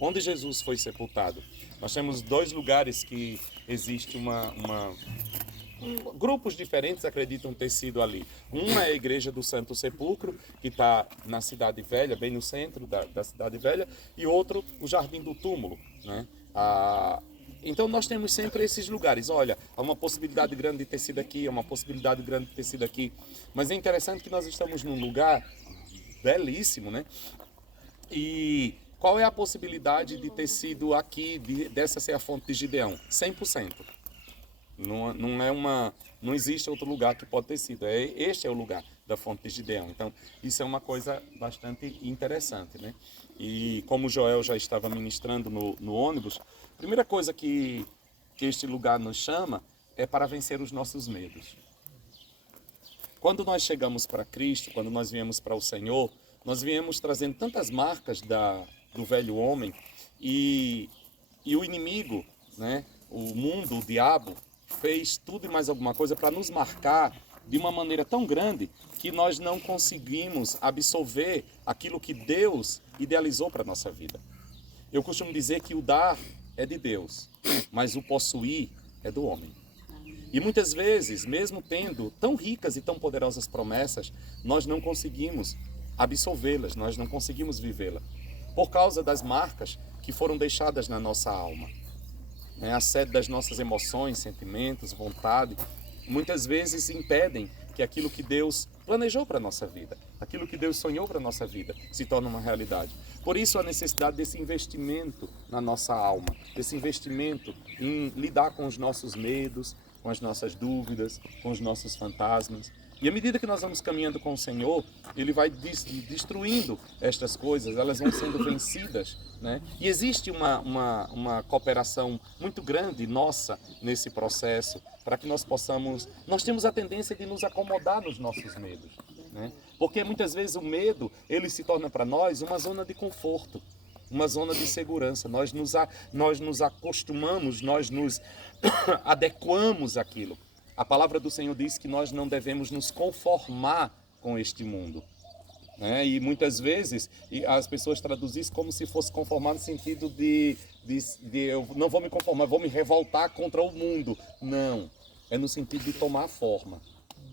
onde Jesus foi sepultado. Nós temos dois lugares que existe grupos diferentes acreditam ter sido ali. Uma é a Igreja do Santo Sepulcro, que está na Cidade Velha, bem no centro da Cidade Velha, e outro, o Jardim do Túmulo, né? Então nós temos sempre esses lugares. Olha, há uma possibilidade grande de ter sido aqui, há uma possibilidade grande de ter sido aqui. Mas é interessante que nós estamos num lugar belíssimo, né? E qual é a possibilidade de ter sido aqui, dessa ser a fonte de Gideão? 100%. Não existe outro lugar que pode ter sido. Este é o lugar da fonte de Gideão. Então, isso é uma coisa bastante interessante, né? E como o Joel já estava ministrando no ônibus, a primeira coisa que este lugar nos chama é para vencer os nossos medos. Quando nós chegamos para Cristo, quando nós viemos para o Senhor, nós viemos trazendo tantas marcas do velho homem e o inimigo, né? O mundo, o diabo, fez tudo e mais alguma coisa para nos marcar de uma maneira tão grande que nós não conseguimos absorver aquilo que Deus idealizou para a nossa vida. Eu costumo dizer que o dar é de Deus, mas o possuir é do homem. E muitas vezes, mesmo tendo tão ricas e tão poderosas promessas, nós não conseguimos absorvê-las, nós não conseguimos vivê-las, por causa das marcas que foram deixadas na nossa alma. A sede das nossas emoções, sentimentos, vontade, muitas vezes impedem que aquilo que Deus planejou para a nossa vida, aquilo que Deus sonhou para a nossa vida, se torne uma realidade. Por isso a necessidade desse investimento na nossa alma, desse investimento em lidar com os nossos medos, com as nossas dúvidas, com os nossos fantasmas. E à medida que nós vamos caminhando com o Senhor, Ele vai destruindo estas coisas, elas vão sendo vencidas, né? E existe uma cooperação muito grande nossa nesse processo, para que nós possamos... Nós temos a tendência de nos acomodar nos nossos medos, né? Porque muitas vezes o medo, ele se torna para nós uma zona de conforto, uma zona de segurança. Nós nos acostumamos, nós nos adequamos àquilo. A palavra do Senhor diz que nós não devemos nos conformar com este mundo, né? E muitas vezes as pessoas traduzem isso como se fosse conformar no sentido de eu não vou me conformar, vou me revoltar contra o mundo. Não, é no sentido de tomar forma.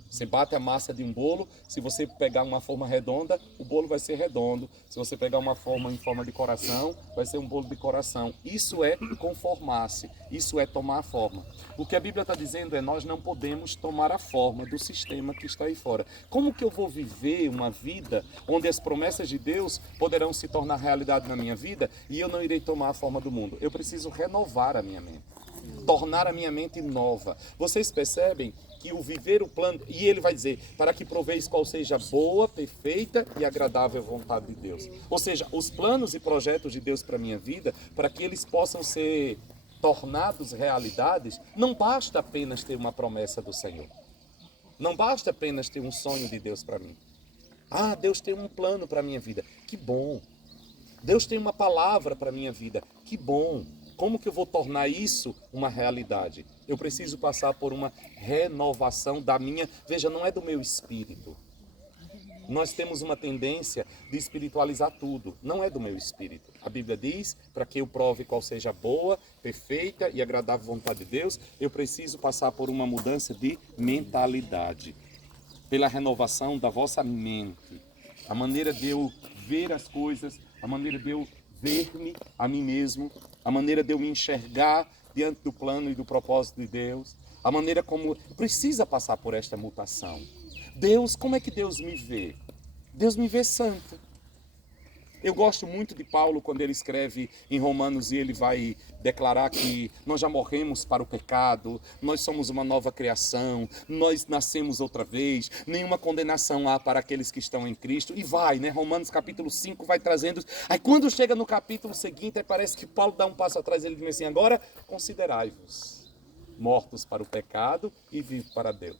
Você bate a massa de um bolo, se você pegar uma forma redonda, o bolo vai ser redondo. Se você pegar uma forma em forma de coração, vai ser um bolo de coração. Isso é conformar-se, isso é tomar a forma. O que a Bíblia está dizendo é nós não podemos tomar a forma do sistema que está aí fora. Como que eu vou viver uma vida onde as promessas de Deus poderão se tornar realidade na minha vida e eu não irei tomar a forma do mundo? Eu preciso renovar a minha mente, tornar a minha mente nova. Vocês percebem que o viver o plano, e ele vai dizer, para que proveis qual seja a boa, perfeita e agradável vontade de Deus. Ou seja, os planos e projetos de Deus para a minha vida, para que eles possam ser tornados realidades, não basta apenas ter uma promessa do Senhor. Não basta apenas ter um sonho de Deus para mim. Ah, Deus tem um plano para a minha vida. Que bom. Deus tem uma palavra para a minha vida. Que bom. Como que eu vou tornar isso uma realidade? Eu preciso passar por uma renovação da minha... Veja, não é do meu espírito. Nós temos uma tendência de espiritualizar tudo. Não é do meu espírito. A Bíblia diz, para que eu prove qual seja a boa, perfeita e agradável vontade de Deus, eu preciso passar por uma mudança de mentalidade. Pela renovação da vossa mente. A maneira de eu ver as coisas, a maneira de eu ver-me a mim mesmo, a maneira de eu me enxergar diante do plano e do propósito de Deus, a maneira como precisa passar por esta mutação. Deus, como é que Deus me vê? Deus me vê santo. Eu gosto muito de Paulo quando ele escreve em Romanos e ele vai declarar que nós já morremos para o pecado, nós somos uma nova criação, nós nascemos outra vez, nenhuma condenação há para aqueles que estão em Cristo. E vai, né? Romanos capítulo 5 vai trazendo. Aí quando chega no capítulo seguinte, aí parece que Paulo dá um passo atrás, ele diz assim, agora considerai-vos mortos para o pecado e vivos para Deus.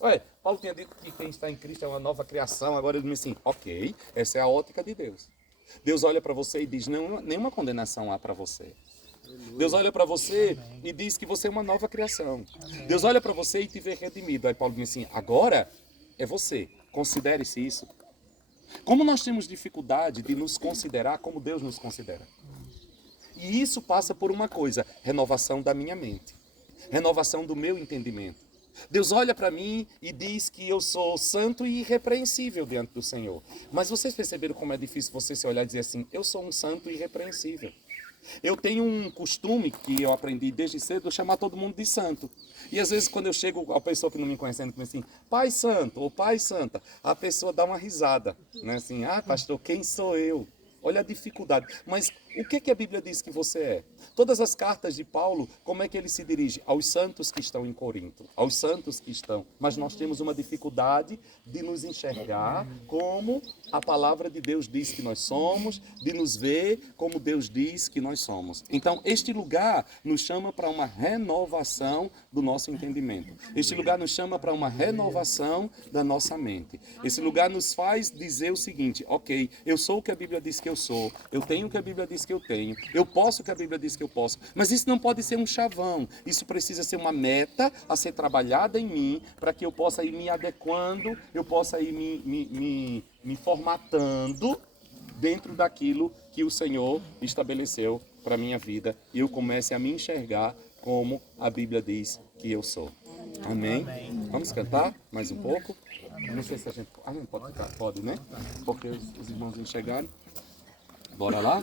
Ué, Paulo tinha dito que quem está em Cristo é uma nova criação, agora ele diz assim, ok, essa é a ótica de Deus. Deus olha para você e diz, nenhuma condenação há para você. Deus olha para você e diz que você é uma nova criação. Deus olha para você e te vê redimido. Aí Paulo diz assim, agora é você, considere-se isso. Como nós temos dificuldade de nos considerar como Deus nos considera. E isso passa por uma coisa: renovação da minha mente, renovação do meu entendimento. Deus olha para mim e diz que eu sou santo e irrepreensível diante do Senhor. Mas vocês perceberam como é difícil você se olhar e dizer assim: eu sou um santo e irrepreensível. Eu tenho um costume que eu aprendi desde cedo, chamar todo mundo de santo. E às vezes quando eu chego, a pessoa que não me conhecendo, diz assim, pai santo ou pai santa, a pessoa dá uma risada, né? Assim, ah, pastor, quem sou eu? Olha a dificuldade. Mas o que a Bíblia diz que você é? Todas as cartas de Paulo, como é que ele se dirige? Aos santos que estão em Corinto, aos santos que estão. Mas nós temos uma dificuldade de nos enxergar como a palavra de Deus diz que nós somos, de nos ver como Deus diz que nós somos. Então, este lugar nos chama para uma renovação do nosso entendimento. Este lugar nos chama para uma renovação da nossa mente. Esse lugar nos faz dizer o seguinte: ok, eu sou o que a Bíblia diz que eu sou, eu tenho o que a Bíblia diz que eu tenho, eu posso o que a Bíblia diz que eu posso. Mas isso não pode ser um chavão, isso precisa ser uma meta a ser trabalhada em mim, para que eu possa ir me adequando, eu possa ir me formatando dentro daquilo que o Senhor estabeleceu para a minha vida, e eu comece a me enxergar como a Bíblia diz que eu sou. Amém? Vamos cantar mais um pouco? Não sei se a gente pode ficar, pode, né? Porque os irmãos chegaram. Bora lá?